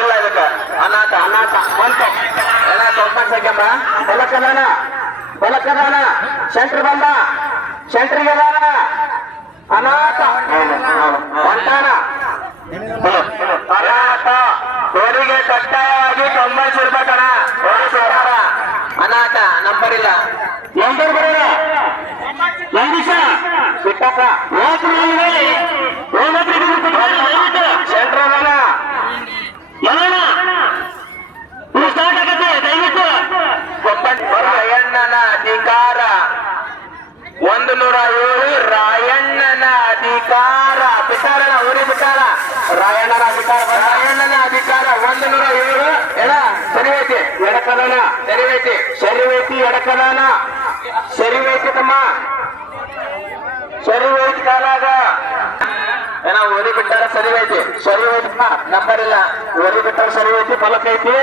ಇಲ್ಲ ಅದಕ್ಕ ಅನಾಥ ಅನಾಥ. ಅಂತ ಎಲ್ಲ ಸಂಖ್ಯೆಂಬ ಹೊಲಕ್ಕದಾನ ಹೊಲಕ್ಕದಾನ ಸೆಂಟ್ರ್ ಬಂದ. ಸೆಂಟ್ರಿಗೆ ಅದಾನ ಅನಾಥ. ಹೊಂಟಾನ ಅನಾಥ. ಅವರಿಗೆ ಕಡ್ಡಾಯವಾಗಿ ತೊಂಬತ್ತಿರ್ಬೇಕಣ ಸರ್ಕಾರ ಅನಾಥ. ನಂಬರ್ ಇಲ್ಲ ನಂಬರ್ ಬರೋಣ ನಂದೀಶ ಬಿಟ್ಟಪ್ಪ ರಾಯಣ್ಣನ ಅಧಿಕಾರ. ಒಂದು ನೂರ ಏಳು ರಾಯಣ್ಣನ ಅಧಿಕಾರ. ಬಿಟ್ಟಾರಣ ಊರಿ ಬಿಟ್ಟಾರ ರಾಯಣ್ಣನ ಅಧಿಕಾರ ರಾಯಣ್ಣನ ಅಧಿಕಾರ. ಒಂದು ನೂರ ಏಳು ಎಡ ಸರಿವೈತಿ ಎಡಕದಾನ ಸರಿವೈತಿ ಸರಿವೈತಿ ಎಡಕದಾನ ಸರಿ ಐತಿ ತಮ್ಮ. ಸರಿ ಐತಿ ಕಾಲಾಗ. ಏನ ಓದಿ ಬಿಟ್ಟಾರ, ಸರಿವೈತಿ. ಐತಿ ಸರಿ ಐತಿ ನಂಬರ್ ಇಲ್ಲ. ಓದಿ ಬಿಟ್ಟಾರ ಸರಿ ಐತಿ ಫಲಕ್ ಐತಿ